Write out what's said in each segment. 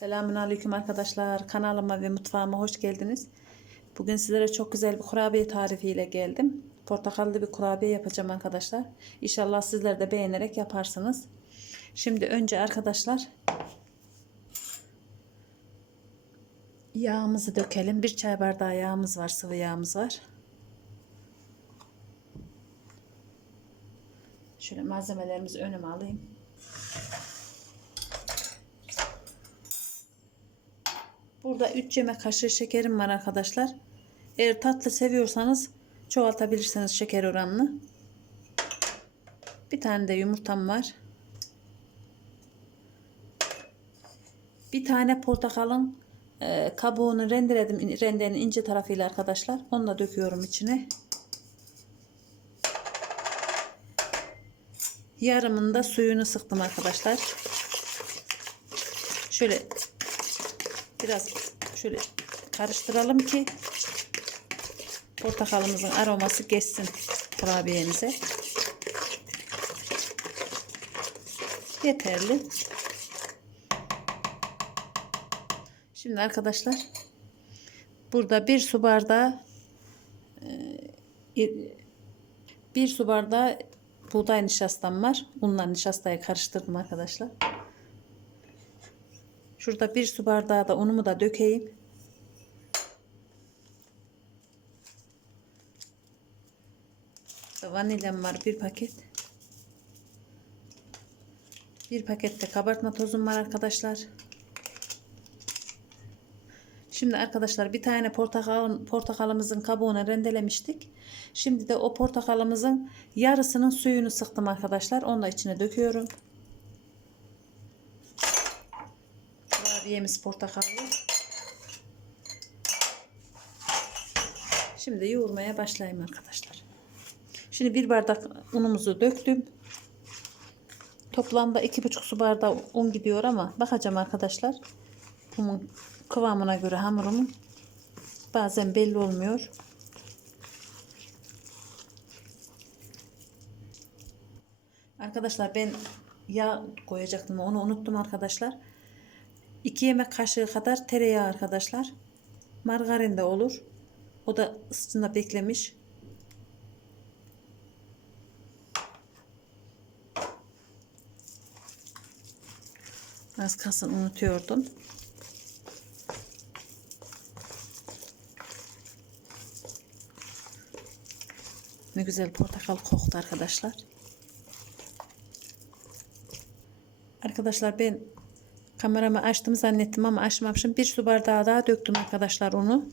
Selamünaleyküm arkadaşlar. Kanalıma ve mutfağıma hoş geldiniz. Bugün sizlere çok güzel bir kurabiye tarifiyle geldim. Portakallı bir kurabiye yapacağım arkadaşlar. İnşallah sizler de beğenerek yaparsınız. Şimdi önce arkadaşlar yağımızı dökelim. Bir çay bardağı yağımız var, sıvı yağımız var. Şöyle malzemelerimizi önüme alayım. Burada 3 yemek kaşığı şekerim var arkadaşlar. Eğer tatlı seviyorsanız çoğaltabilirsiniz şeker oranını. Bir tane de yumurtam var. Bir tane portakalın e, kabuğunu rendeledim. Rendenin ince tarafıyla arkadaşlar. Onu da döküyorum içine. Yarımını da suyunu sıktım arkadaşlar. Şöyle biraz şöyle karıştıralım ki portakalımızın aroması geçsin kurabiyemize. Yeterli. Şimdi arkadaşlar burada bir su bardağı e, bir su bardağı buğday nişastam var. Unla nişastayı karıştırdım arkadaşlar. Şurada bir su bardağı da unumu da dökeyim. Vanilyam var bir paket. Bir pakette kabartma tozum var arkadaşlar. Şimdi arkadaşlar bir tane portakal, portakalımızın kabuğunu rendelemiştik. Şimdi de o portakalımızın yarısının suyunu sıktım arkadaşlar. Onu da içine döküyorum. Kurabiyemiz portakallı. Şimdi yoğurmaya başlayayım arkadaşlar. Şimdi bir bardak unumuzu döktüm. Toplamda iki buçuk su bardağı un gidiyor ama bakacağım arkadaşlar. Bunun kıvamına göre hamurumun bazen belli olmuyor. Arkadaşlar ben yağ koyacaktım onu unuttum arkadaşlar. 2 yemek kaşığı kadar tereyağı arkadaşlar. Margarin de olur. O da ısıtında beklemiş. Az kalsın unutuyordum. Ne güzel portakal koktu arkadaşlar. Arkadaşlar ben kameramı açtım zannettim ama açmamışım. Bir su bardağı daha döktüm arkadaşlar onu.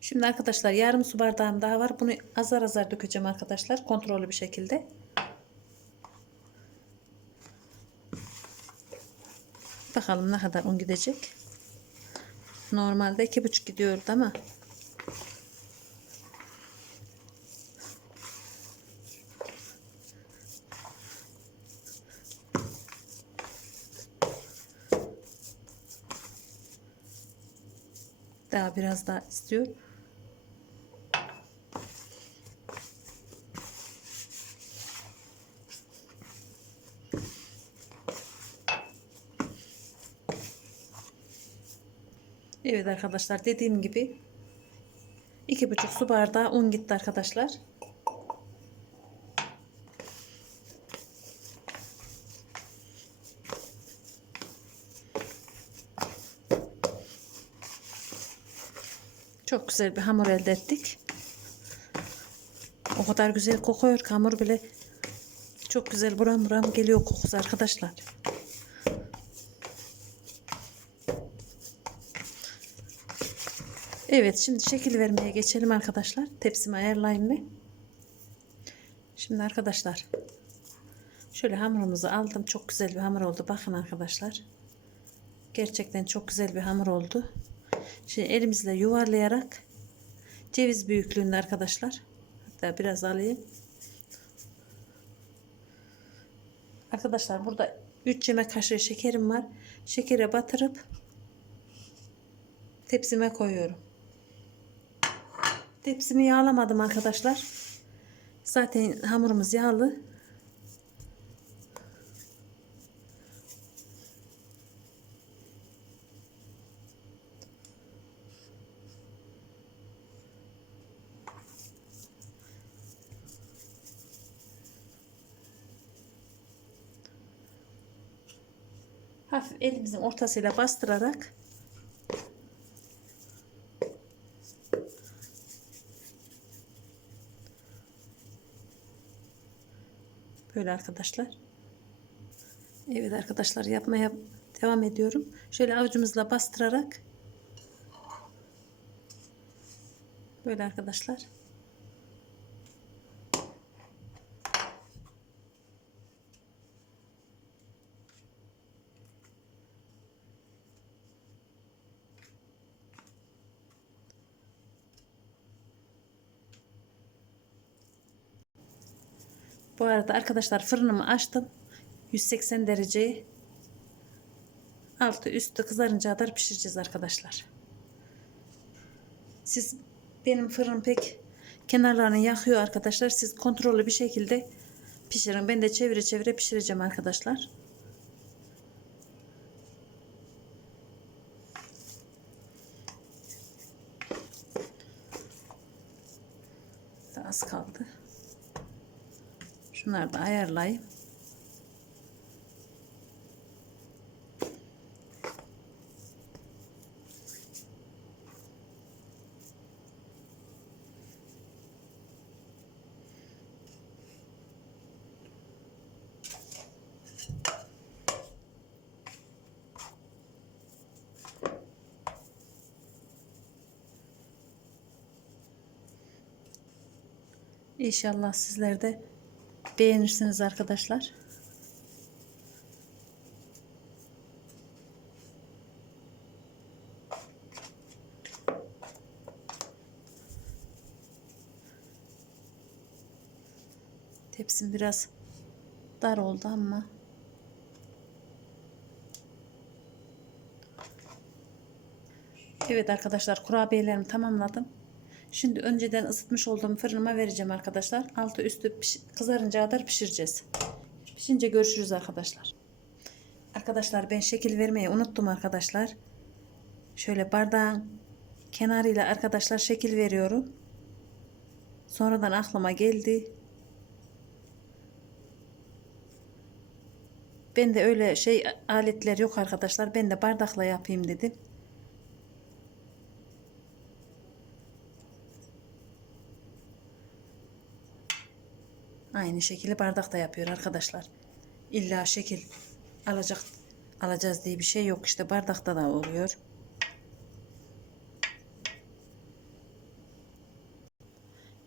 Şimdi arkadaşlar yarım su bardağım daha var. Bunu azar azar dökeceğim arkadaşlar. Kontrollü bir şekilde. Bakalım ne kadar un gidecek. Normalde iki buçuk gidiyordu ama. Daha biraz daha istiyor. Evet arkadaşlar dediğim gibi iki buçuk su bardağı un gitti arkadaşlar. Çok güzel bir hamur elde ettik. O kadar güzel kokuyor hamur bile çok güzel buram buram geliyor kokusu arkadaşlar. Evet şimdi şekil vermeye geçelim arkadaşlar. Tepsimi ayarlayayım mı? Şimdi arkadaşlar şöyle hamurumuzu aldım. Çok güzel bir hamur oldu. Bakın arkadaşlar. Gerçekten çok güzel bir hamur oldu. Şimdi elimizle yuvarlayarak ceviz büyüklüğünde arkadaşlar. Hatta biraz alayım. Arkadaşlar burada 3 yemek kaşığı şekerim var. Şekere batırıp tepsime koyuyorum. Tepsimi yağlamadım arkadaşlar. Zaten hamurumuz yağlı. Hafif elimizin ortasıyla bastırarak Böyle arkadaşlar. Evet arkadaşlar yapmaya devam ediyorum. Şöyle avucumuzla bastırarak böyle arkadaşlar. Bu arada arkadaşlar fırınımı açtım. 180 dereceyi altı üstü kızarınca kadar pişireceğiz arkadaşlar. Siz benim fırın pek kenarlarını yakıyor arkadaşlar. Siz kontrollü bir şekilde pişirin. Ben de çevire çevire pişireceğim arkadaşlar. Daha az kaldı. Şunları da ayarlayayım. İnşallah sizler de beğenirsiniz arkadaşlar. Tepsim biraz dar oldu ama Evet arkadaşlar kurabiyelerimi tamamladım. Şimdi önceden ısıtmış olduğum fırınıma vereceğim arkadaşlar. Altı üstü kızarınca kadar pişireceğiz. Pişince görüşürüz arkadaşlar. Arkadaşlar ben şekil vermeyi unuttum arkadaşlar. Şöyle bardağın kenarıyla arkadaşlar şekil veriyorum. Sonradan aklıma geldi. Ben de öyle şey aletler yok arkadaşlar. Ben de bardakla yapayım dedim. Aynı şekilde bardakta yapıyor arkadaşlar. İlla şekil alacak alacağız diye bir şey yok. İşte bardakta da oluyor.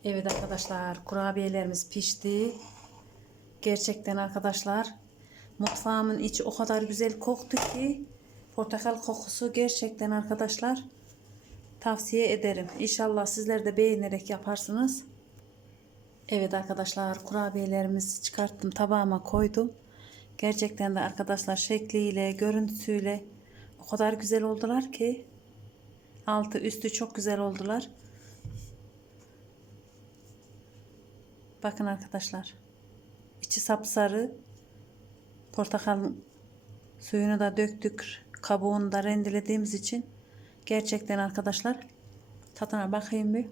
Evet arkadaşlar kurabiyelerimiz pişti. Gerçekten arkadaşlar mutfağımın içi o kadar güzel koktu ki portakal kokusu gerçekten arkadaşlar tavsiye ederim. İnşallah sizler de beğenerek yaparsınız. Evet arkadaşlar kurabiyelerimizi çıkarttım tabağıma koydum. Gerçekten de arkadaşlar şekliyle görüntüsüyle o kadar güzel oldular ki altı üstü çok güzel oldular. Bakın arkadaşlar içi sapsarı portakal suyunu da döktük kabuğunu da rendelediğimiz için gerçekten arkadaşlar tadına bakayım bir.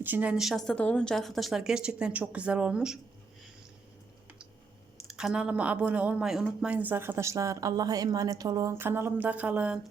İçinde nişasta da olunca arkadaşlar gerçekten çok güzel olmuş. Kanalıma abone olmayı unutmayınız arkadaşlar. Allah'a emanet olun. Kanalımda kalın.